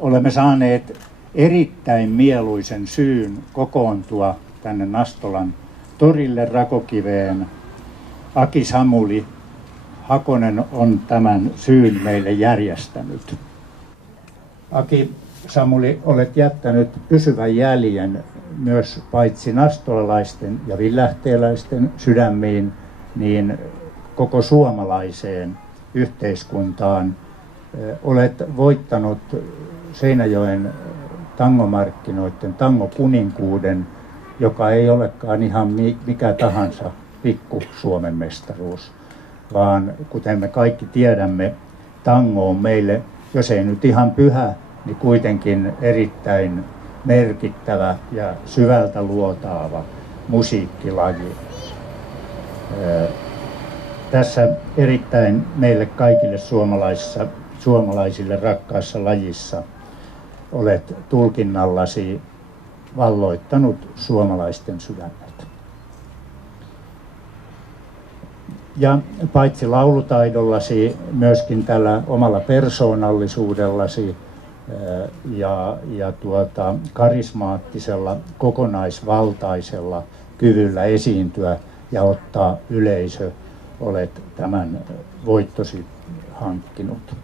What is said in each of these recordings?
Olemme saaneet erittäin mieluisen syyn kokoontua tänne Nastolan torille Rakokiveen. Aki Samuli Hakonen on tämän syyn meille järjestänyt. Aki Samuli, olet jättänyt pysyvän jäljen myös paitsi nastolalaisten ja villähteeläisten sydämiin, niin koko suomalaiseen yhteiskuntaan. Olet voittanut Seinäjoen tangomarkkinoiden tangokuninkuuden, joka ei olekaan ihan mikä tahansa pikku Suomen mestaruus, vaan kuten me kaikki tiedämme, tango on meille, jos ei nyt ihan pyhä, niin kuitenkin erittäin merkittävä ja syvältä luotaava musiikkilaji. Tässä erittäin meille kaikille suomalaisille rakkaassa lajissa olet tulkinnallasi valloittanut suomalaisten sydämet. Ja paitsi laulutaidollasi, myöskin tällä omalla persoonallisuudellasi ja karismaattisella, kokonaisvaltaisella kyvyllä esiintyä ja ottaa yleisö, olet tämän voittosi hankkinut.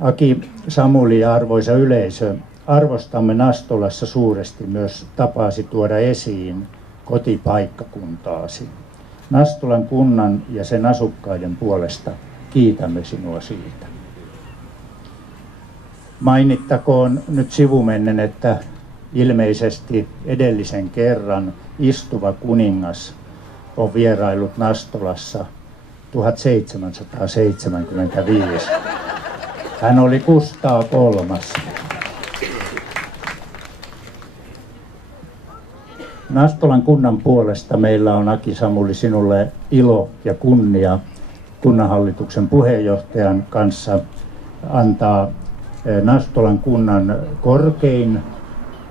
Aki Samuli ja arvoisa yleisö, arvostamme Nastolassa suuresti myös tapaasi tuoda esiin kotipaikkakuntaasi. Nastolan kunnan ja sen asukkaiden puolesta kiitämme sinua siitä. Mainittakoon nyt sivumennen, että ilmeisesti edellisen kerran istuva kuningas on vierailut Nastolassa 1775. Hän oli Kustaa III. Nastolan kunnan puolesta meillä on, Aki Samuli, sinulle ilo ja kunnia kunnanhallituksen puheenjohtajan kanssa antaa Nastolan kunnan korkein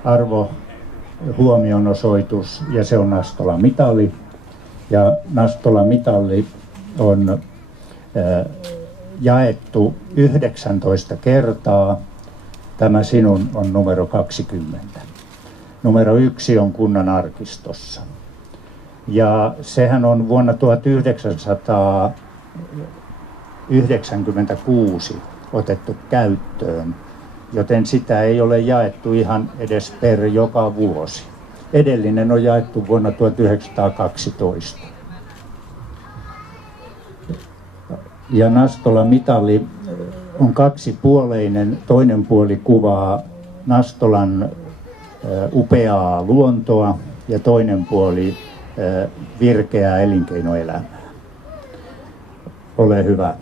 arvohuomionosoitus, ja se on Nastolan mitali. Ja Nastolan mitali on jaettu 19 kertaa. Tämä sinun on numero 20. Numero 1 on kunnan arkistossa. Ja sehän on vuonna 1996 otettu käyttöön, joten sitä ei ole jaettu ihan edes per joka vuosi. Edellinen on jaettu vuonna 1912. Ja Nastolan mitali on kaksipuoleinen. Toinen puoli kuvaa Nastolan upeaa luontoa ja toinen puoli virkeää elinkeinoelämää. Ole hyvä.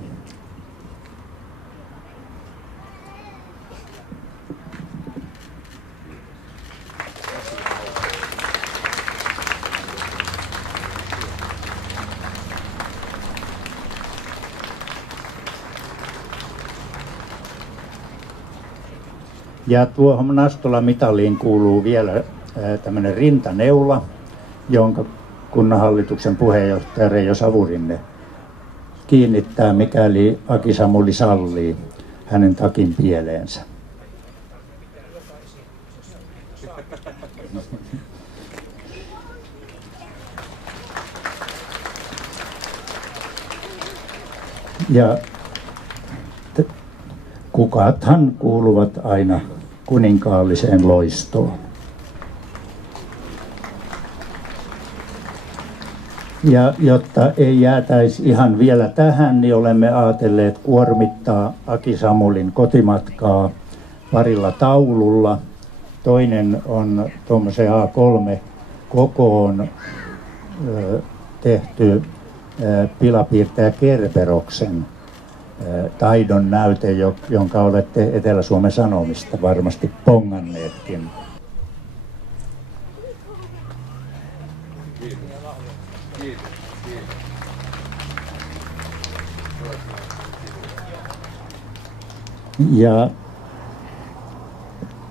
Ja tuohon Nastolan mitaliin kuuluu vielä tämmöinen rintaneula, jonka kunnanhallituksen puheenjohtaja Reijo Savurinne kiinnittää, mikäli Aki Samuli sallii, hänen takin pieleensä. Ja kukathan kuuluvat aina kuninkaalliseen loistoon. Ja jotta ei jäätäisi ihan vielä tähän, niin olemme ajatelleet kuormittaa Aki Samulin kotimatkaa parilla taululla. Toinen on tuommoisen A3 kokoon tehty pilapiirtäjä Kerberoksen taidon näyte, jonka olette Etelä-Suomen Sanomista varmasti ponganneetkin. Ja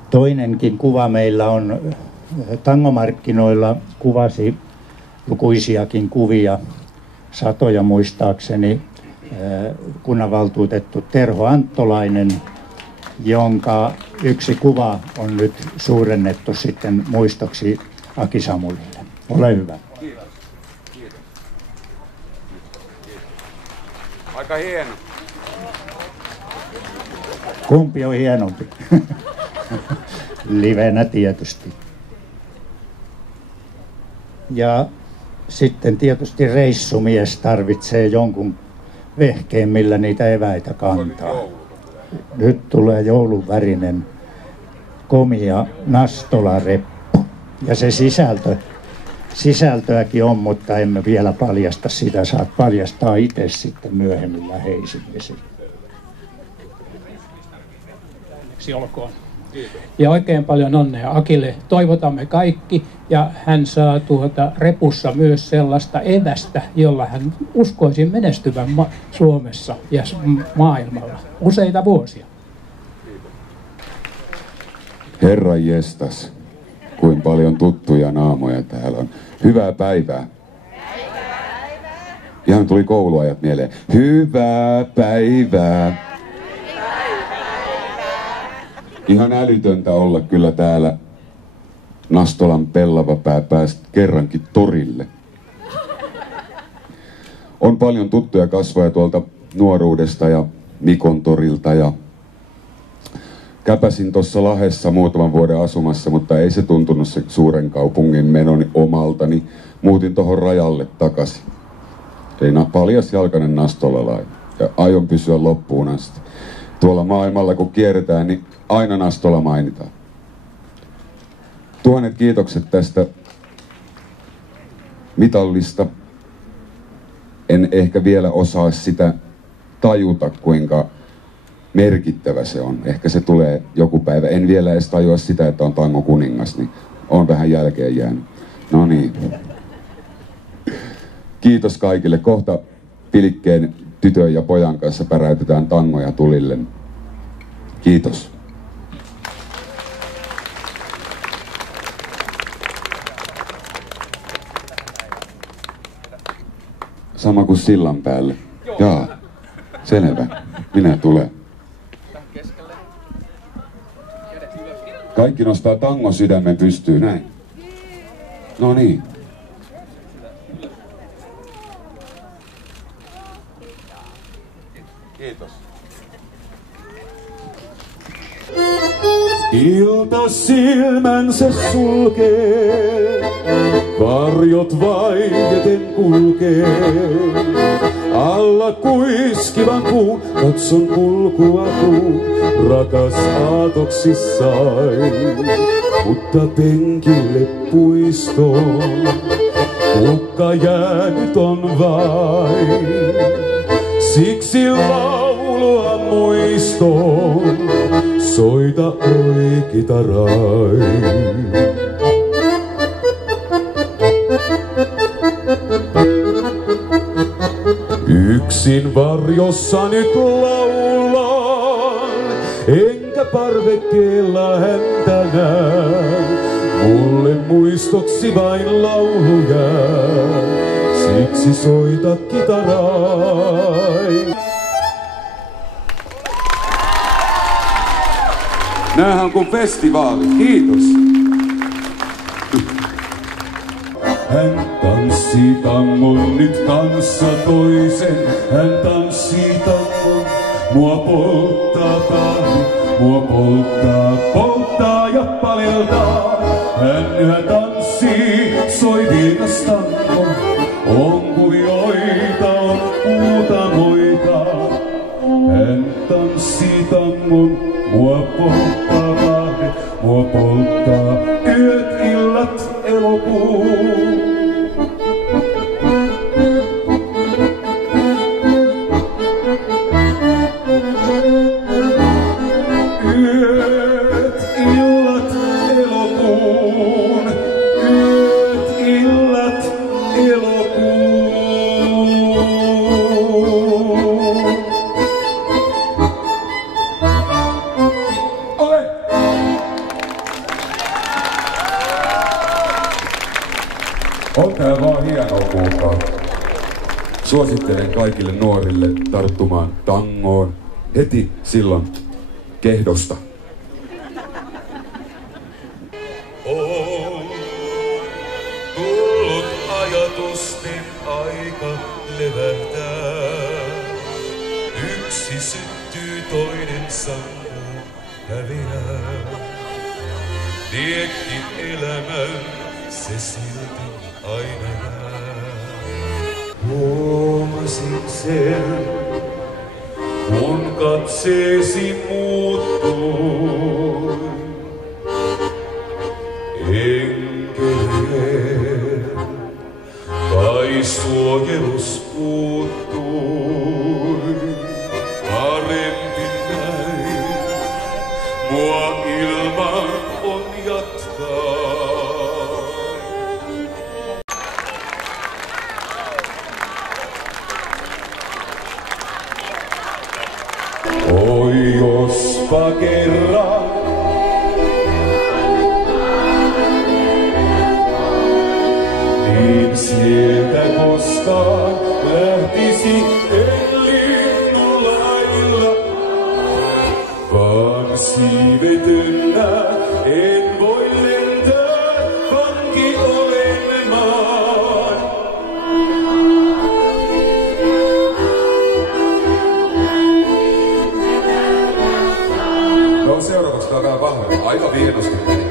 toinenkin kuva meillä on tangomarkkinoilla, kuvasi lukuisiakin kuvia, satoja muistaakseni, kunnanvaltuutettu Terho Anttolainen, jonka yksi kuva on nyt suurennettu sitten muistoksi Aki Samulille. Ole hyvä. Kiitos. Aika hieno. Kumpi on hienompi? Livenä tietysti. Ja sitten tietysti reissumies tarvitsee jonkun vehkeen, millä niitä eväitä kantaa. Nyt tulee joulunvärinen komia nastolareppu. Ja se sisältöäkin on, mutta emme vielä paljasta sitä. Saat paljastaa itse sitten myöhemmin läheisillesi. Olkoon. Ja oikein paljon onnea Akille. Toivotamme kaikki, ja hän saa repussa myös sellaista evästä, jolla hän uskoisi menestyvän Suomessa ja maailmalla useita vuosia. Herra jestas, kuin paljon tuttuja naamoja täällä on. Hyvää päivää. Ihan tuli kouluajat mieleen. Hyvää päivää. Ihan älytöntä olla kyllä täällä Nastolan Pellavapää päästä kerrankin torille. On paljon tuttuja kasvoja tuolta nuoruudesta ja Mikon torilta ja käpäsin tuossa Lahdessa muutaman vuoden asumassa, mutta ei se tuntunut se suuren kaupungin menoni omaltani. Muutin tohon rajalle takaisin. Ei paljasjalkainen nastolalainen ja aion pysyä loppuun asti. Tuolla maailmalla kun kierretään, niin aina Nastola mainitaan. Tuhannet kiitokset tästä mitallista. En ehkä vielä osaa sitä tajuta, kuinka merkittävä se on. Ehkä se tulee joku päivä. En vielä edes tajua sitä, että on tango kuningas, niin on vähän jälkeen jäänyt. No niin. Kiitos kaikille. Kohta Pilikkeen tytön ja pojan kanssa päräytetään tangoja tulille. Kiitos. Sama kuin sillan päälle. Jaa, selvä. Minä tulen. Kaikki nostaa tangon sydämen pystyyn, näin. No niin. Kiitos. Ilta silmänsä sulkee, varjot vaieten kulkee. Alla kuiskivan puun, katson kulkua kuun, rakas aatoksissain. Mutta penkille puistoon, kukka jäänyt on vain. Siksi laulua muistoon, soita oi kitarai. Yksin varjossa nyt laulan, enkä parvekkeella häntä näe. Mulle muistoksi vain laulu jää, siksi soita kitarai. Näähän on kuin festivaali. Kiitos. Hän tanssii tangon nyt kanssa toisen. Hän tanssii tangon, mua polttaa kahvi. Mua polttaa ja paleltaa. Hän yhä tanssii, soi vilkas tango. On kuvioita, on puutamoita. Hän tanssii tangon, mua polttaa kahvi. Mua polttaa yöt, illat, elokuu. Suosittelen kaikille nuorille tarttumaan tangoon heti silloin kehdosta. On tullut ajatusten aika levähtää. Yksi syttyy, toinen sammuu, häviää. Liekki elämän, se silti aina jää. Huomasin sen, kun katseesi muuttui. Enkeleen kai suojelus puuttui. Parempi näin, mua ilman on jatkaa. Oi jospa kerran niin sieltä koskaan lähtisi en linnunlailla, vaan siivetönä en voi lentää vanki olemaan. No seuraavaksi tää on vähän vahvemmin. Aika hienosti meni.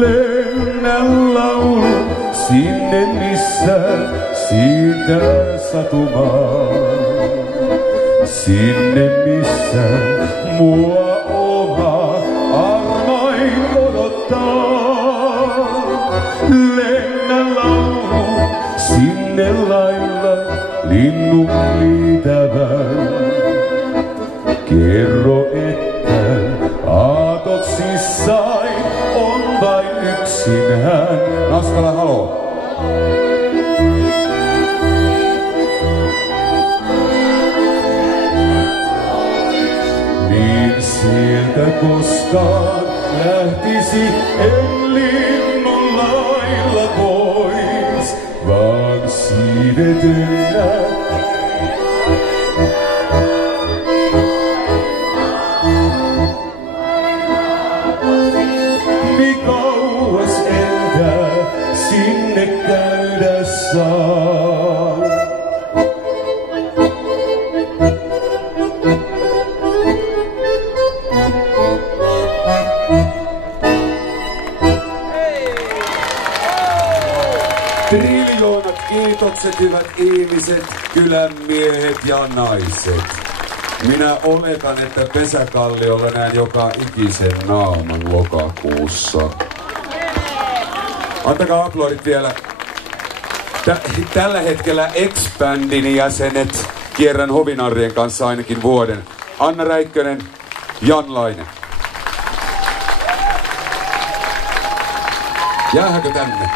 Lennä laulu sinne missä siitä satumaan. Sinne missä mua oma armain odottaa. Lennä laulu sinne lailla linnun liitävän. Kerro että aatoksissain on vain yksin hän. Naskala, haloo. Niin sieltä koskaan lähtisi en linnun lailla pois, vaan siivetönä. Niin kauas entä sinne käydä saa. Triljoonat kiitokset, hyvät ihmiset, kylän miehet ja naiset. Minä oletan, että Pesäkalliolla näen joka ikisen naaman lokakuussa. Antakaa aplodit vielä. Tällä hetkellä X-bändin jäsenet kierrän hovinarrien kanssa ainakin vuoden. Anna Räikkönen, Janlainen. Jäähäkö tänne?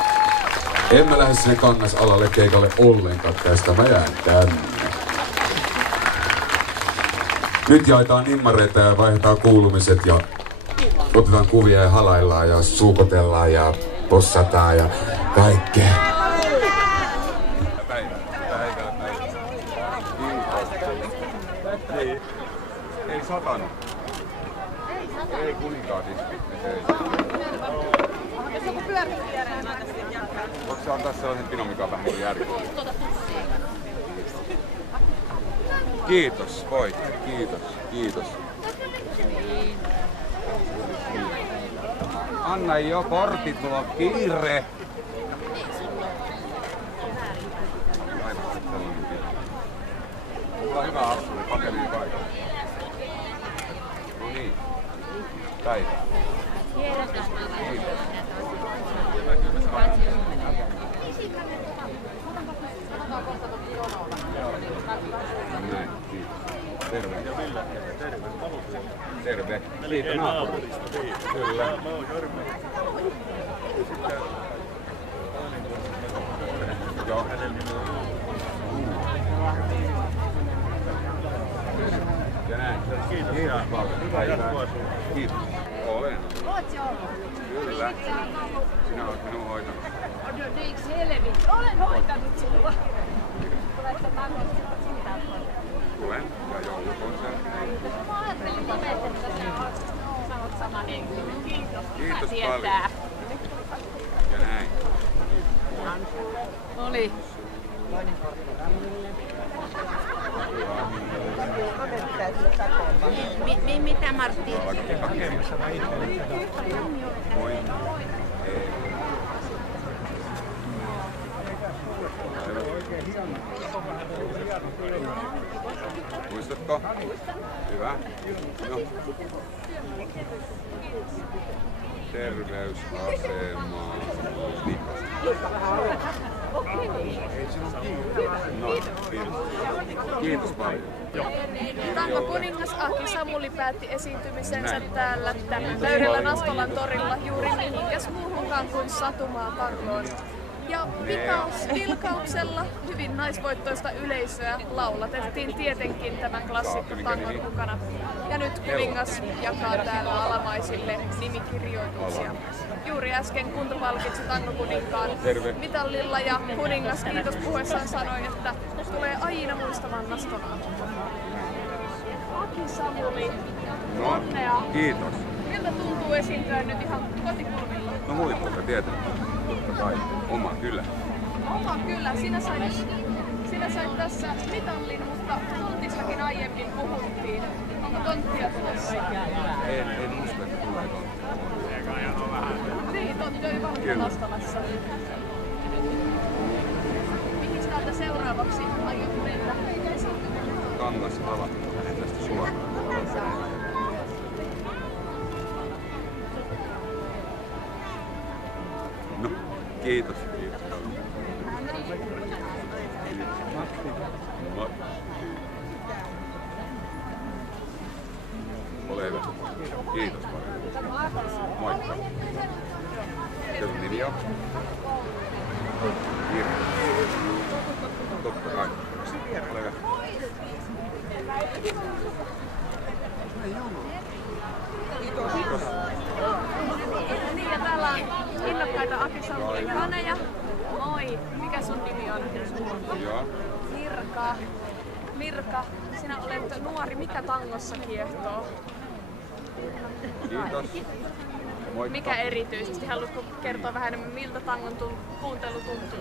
En mä lähde sinne Kangasalalle keikalle ollenkaan tästä, mä jään tänne. Nyt jaetaan nimmareita ja vaihdetaan kuulumiset ja otetaan kuvia ja halaillaan ja suukotellaan ja possataan ja kaikkea. Ei satanut. Ei kuninkaan diski. Jos joku pyörii viereen, niin näitä sitten jatkaa. Voitko sä antaa sellaisen pinon, mikä on vähän niin järjestelmä? Kiitos, voit. Kiitos, kiitos. Anna jo kortit, mulla on kiire. Mulla on hyvä assuri, pakeliin kaiken. No niin. Päivä. Kiitos. Kiitos. Terve. Siitä naapurista. Kyllä. Joo. Ja näin. Kiitos paljon. Kiitos. Olen. Oot joo. Kyllä. Sinä olet minun hoitanut. Eiks helvetti? Olen hoitanut sinua. Tulette takoon sitä. Tulen ja joulukonserttiin. Mä ajattelin nimet, että sä oot sama henkilö. Kiitos. Kiitos paljon. Ja näin. Oli. Mitä Martti? Moi. Muistatko? Hyvä. No. Terveysasema. No, kiitos paljon. Tango kuningas Aki Samuli päätti esiintymisensä täällä Täydellä Nastolan torilla juuri mihinkäs muuhunkaan kuin satumaan tangoon. Ja vilkauksella hyvin naisvoittoista yleisöä laulatettiin tietenkin tämän klassikko tangon mukana. Ja nyt kuningas jakaa täällä alamaisille nimikirjoituksia. Juuri äsken kunta palkitsi Tango kuninkaan mitallilla ja kuningas kiitos puhuessaan sanoi, että tulee aina muistamaan Nastolaa. Aki Samuli, onnea! Kiitos. Miltä tuntuu esiintyä nyt ihan kotikulmilla? No huippuja tietenkin. Totta kai. Oma kylä. Oma kyllä, sinä sait tässä mitallin, mutta tontistakin aiemmin puhuttiin. Onko tonttia tulossa? En usko, että tulee tonttia. Niin, tontti on jo Nastalassa. Mihin täältä seuraavaksi aiot mennä? Kangas alas, lähden tästä suoraan. No, kiitos. Ole hyvä. Kiitos paljon. Moikka. Sinun nimi on? Kirja. Totta kai. Ole hyvä. Kiitos. Niin, ja täällä on innokkaita Aki Samulin faneja. Moi, mikä sun nimi on? Joo. Mirka, sinä olet nuori, mikä tangossa kiehtoo? Kiitos. Moikka. Mikä erityisesti? Haluatko kertoa vähän enemmän, miltä tangon kuuntelu tuntuu?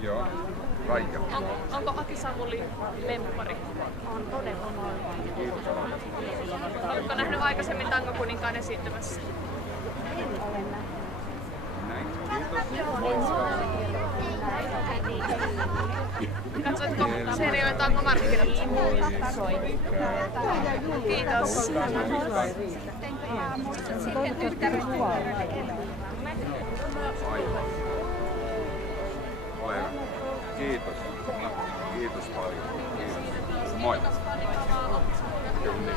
Joo. Raija. Onko Aki Samuli lemppari? On todella. Kiitos paljon. Oletko nähnyt aikaisemmin Tango kuninkaan esiintymässä? Näin. Kiitos. Katsoitko Seinäjoen Tango markkinat? Kiitos. Aivan. Ole hyvä. Kiitos. Kiitos paljon. Kiitos. Moi. Kyllä.